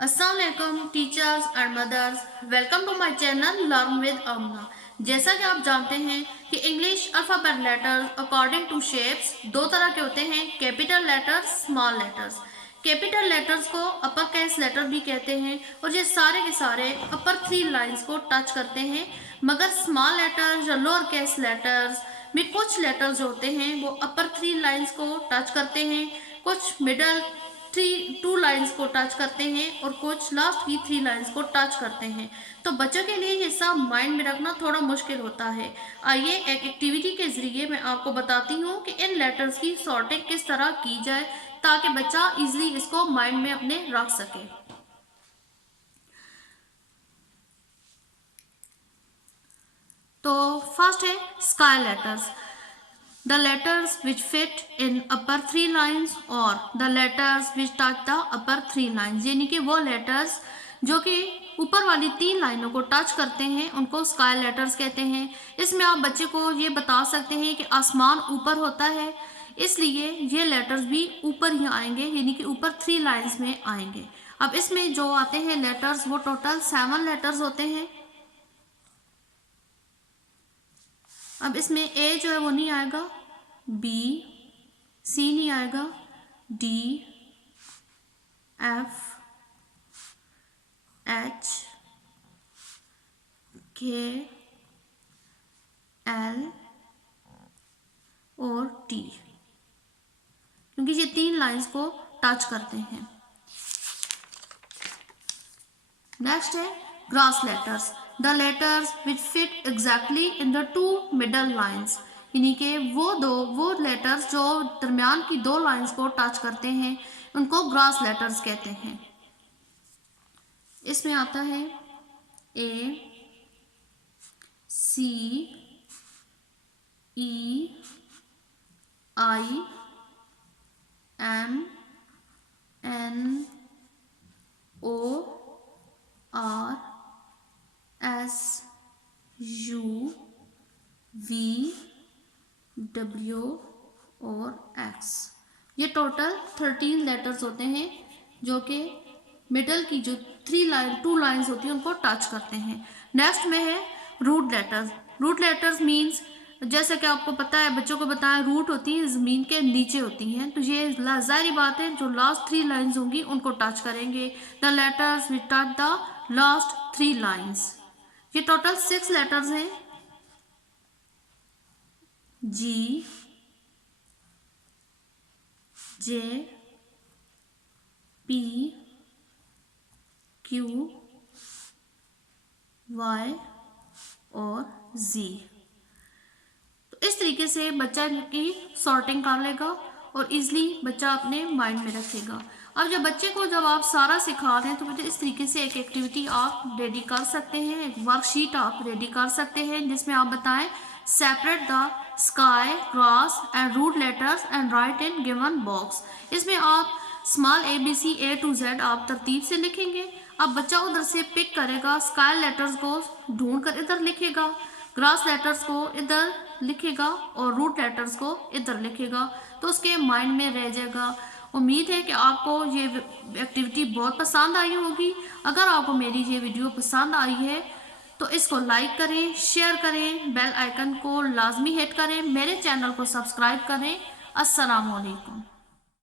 अस्सलाम वालेकुम teachers and mothers, welcome to my channel learn with Amna. जैसा कि आप जानते हैं कि English alphabet letters according to shapes दो तरह के होते हैं, capital letters, small letters. Capital letters को अपर केस लेटर भी कहते हैं और ये सारे के सारे अपर 3 लाइंस को टच करते हैं, मगर स्मॉल लेटर्स या लोअर केस लेटर्स में कुछ लेटर्स होते हैं वो अपर 3 लाइंस को टच करते हैं, कुछ मिडल 2 लाइंस को टच करते हैं और कुछ लास्ट की 3 लाइंस को टच करते हैं। तो बच्चों के लिए ये सब माइंड में रखना थोड़ा मुश्किल होता है। आइए एक एक्टिविटी के जरिए मैं आपको बताती हूँ कि इन लेटर्स की सॉर्टिंग किस तरह की जाए ताकि बच्चा इजीली इसको माइंड में अपने रख सके। तो फर्स्ट है sky letters, the letters which fit in upper 3 lines or the letters which touch the upper 3 lines, यानी कि वो लेटर्स जो कि ऊपर वाली 3 लाइनों को टच करते हैं उनको स्काई लेटर्स कहते हैं। इसमें आप बच्चे को ये बता सकते हैं कि आसमान ऊपर होता है, इसलिए ये लेटर्स भी ऊपर ही आएंगे, यानी कि ऊपर 3 लाइन्स में आएंगे। अब इसमें जो आते हैं लेटर्स वो टोटल 7 लेटर्स होते हैं। अब इसमें ए जो है वो नहीं आएगा, बी, सी नहीं आएगा, डी, एफ, एच, के, एल और टी, क्योंकि ये 3 लाइंस को टच करते हैं। नेक्स्ट है grass letters, the letters which fit exactly in the 2 middle lines, यानी कि वो लेटर्स जो दरमियान की 2 लाइन्स को टच करते हैं उनको ग्रास लेटर्स कहते हैं। इसमें आता है A, C, E, I, M, N, O, R, S, U, V, W और एक्स। ये टोटल 13 लेटर्स होते हैं जो कि मिडल की जो 2 लाइन्स होती हैं उनको टच करते हैं। नेक्स्ट में है root letters. Root letters means जैसे कि आपको पता है, बच्चों को बताया, रूट होती है ज़मीन के नीचे होती हैं, तो ये ज़ाहिर बात है जो लास्ट 3 लाइन्स होंगी उनको टच करेंगे। The letters which touch the last 3 lines. ये टोटल 6 लेटर्स हैं, जी, जे, पी, क्यू, वाई और जी। तो इस तरीके से बच्चा इनकी सॉर्टिंग कर लेगा और इजीली बच्चा अपने माइंड में रखेगा। अब जब बच्चे को जब आप सारा सिखा दें तो बेटा इस तरीके से एक एक्टिविटी आप रेडी कर सकते हैं, एक वर्कशीट आप रेडी कर सकते हैं जिसमें आप बताएं separate the sky, grass and root letters and write in given box. इसमें आप small ABC A to Z आप तरतीब से लिखेंगे। अब बच्चा उधर से पिक करेगा, स्काई लेटर्स को ढूंढ कर इधर लिखेगा, ग्रास लेटर्स को इधर लिखेगा और रूट लेटर्स को इधर लिखेगा, तो उसके माइंड में रह जाएगा। उम्मीद है कि आपको ये एक्टिविटी बहुत पसंद आई होगी। अगर आपको मेरी ये वीडियो पसंद आई है तो इसको लाइक करें, शेयर करें, बेल आइकन को लाजमी हिट करें, मेरे चैनल को सब्सक्राइब करें। अस्सलाम वालेकुम।